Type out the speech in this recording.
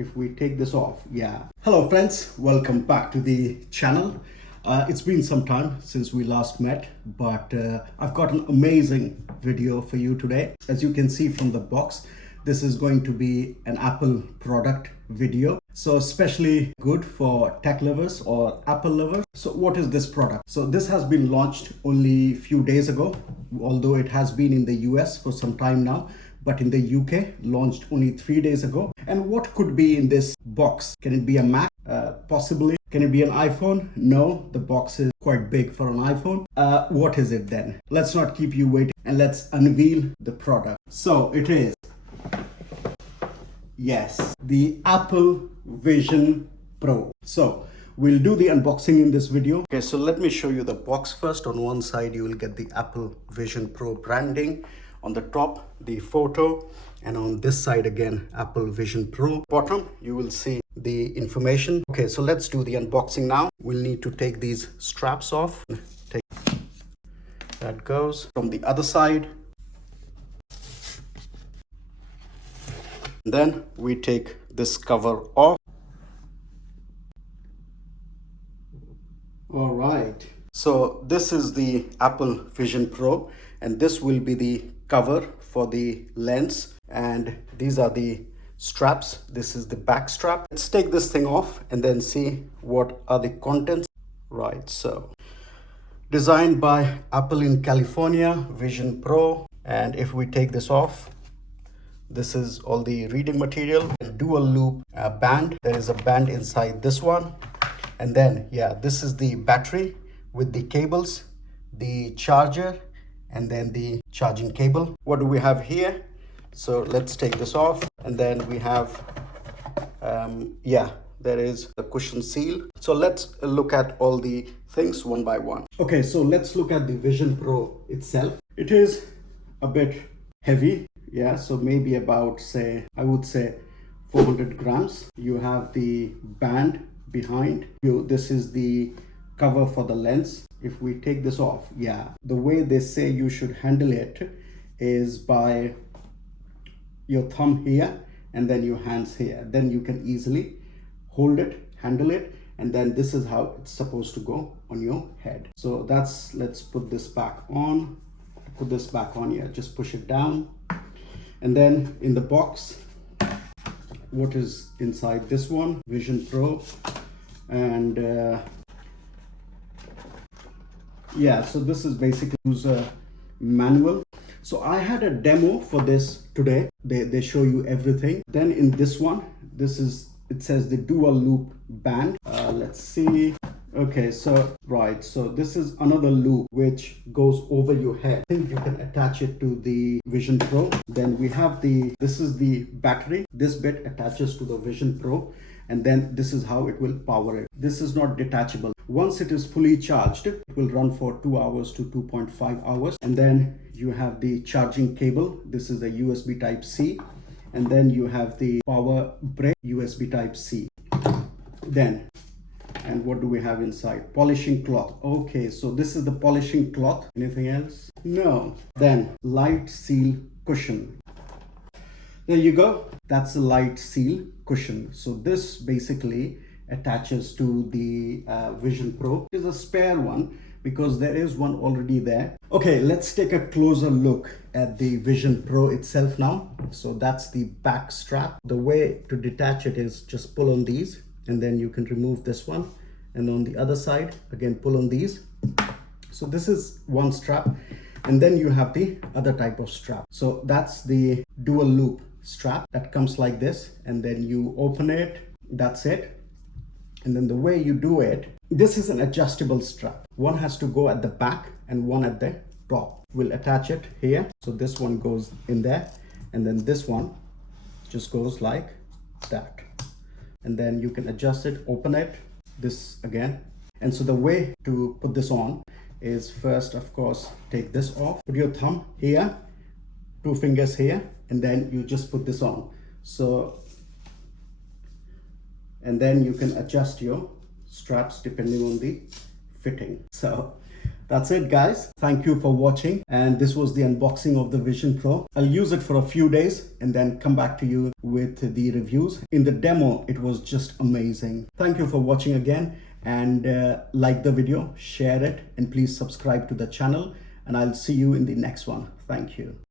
if we take this off, yeah. Hello friends, welcome back to the channel. It's been some time since we last met, but I've got an amazing video for you today. As you can see from the box, this is going to be an Apple product video. So especially good for tech lovers or Apple lovers. So what is this product? So this has been launched only a few days ago, although it has been in the US for some time now. But in the UK, launched only 3 days ago. And what could be in this box? Can it be a Mac? Possibly. Can it be an iPhone? No, the box is quite big for an iPhone. What is it then? Let's not keep you waiting and let's unveil the product. So it is, yes, the Apple Vision Pro. So we'll do the unboxing in this video. Okay, so let me show you the box first. On one side, you will get the Apple Vision Pro branding. On the top, the photo, and on this side again, Apple Vision Pro. Bottom, you will see the information. Okay, so let's do the unboxing now. We'll need to take these straps off. That goes from the other side. Then we take this cover off. All right. So this is the Apple Vision Pro, and this will be the cover for the lens, and these are the straps. This is the back strap. Let's take this thing off and then see what are the contents. Right, so designed by Apple in California, Vision Pro. And if we take this off, this is all the reading material. Dual loop band. There is a band inside this one. And then, yeah, this is the battery with the cables, the charger, and then the charging cable. What do we have here? So let's take this off, and then we have, there is the cushion seal. So let's look at all the things one by one. Okay, so let's look at the Vision Pro itself. It is a bit heavy, yeah, so maybe about, say, I would say 400 grams. You have the band behind you. This is the cover for the lens. If we take this off, yeah, the way they say you should handle it is by your thumb here and then your hands here. Then you can easily hold it, handle it, and then this is how it's supposed to go on your head. So that's, let's put this back on. Put this back on here, just push it down. And then in the box, what is inside this one? Vision Pro. And yeah, so this is basically user manual. So I had a demo for this today. They show you everything. Then in this one, it says the dual loop band. Let's see. Okay, so right, so this is another loop which goes over your head. I think you can attach it to the Vision Pro. Then we have this is the battery. This bit attaches to the Vision Pro, and then this is how it will power it. This is not detachable. Once it is fully charged, it will run for 2 hours to 2.5 hours. And then you have the charging cable. This is a USB Type-C. And then you have the power brick, USB Type-C. Then, and what do we have inside? Polishing cloth. Okay, so this is the polishing cloth. Anything else? No. Then light seal cushion. There you go. That's the light seal cushion. So this basically attaches to the Vision Pro. It is a spare one because there is one already there. Okay, let's take a closer look at the Vision Pro itself now. So that's the back strap. The way to detach it is just pull on these, and then you can remove this one. And on the other side, again, pull on these. So this is one strap. And then you have the other type of strap. So that's the dual loop strap that comes like this. And then you open it, that's it. And then the way you do it, this is an adjustable strap. One has to go at the back and one at the top. We'll attach it here. So this one goes in there, and then this one just goes like that. And then you can adjust it, open it, this again. And so the way to put this on is first, of course, take this off, put your thumb here, 2 fingers here, and then you just put this on. So, and then you can adjust your straps depending on the fitting. So That's it, guys. Thank you for watching. And this was the unboxing of the Vision Pro. I'll use it for a few days and then come back to you with the reviews. In the demo, it was just amazing. Thank you for watching again, and like the video, share it, and please subscribe to the channel. And I'll see you in the next one. Thank you.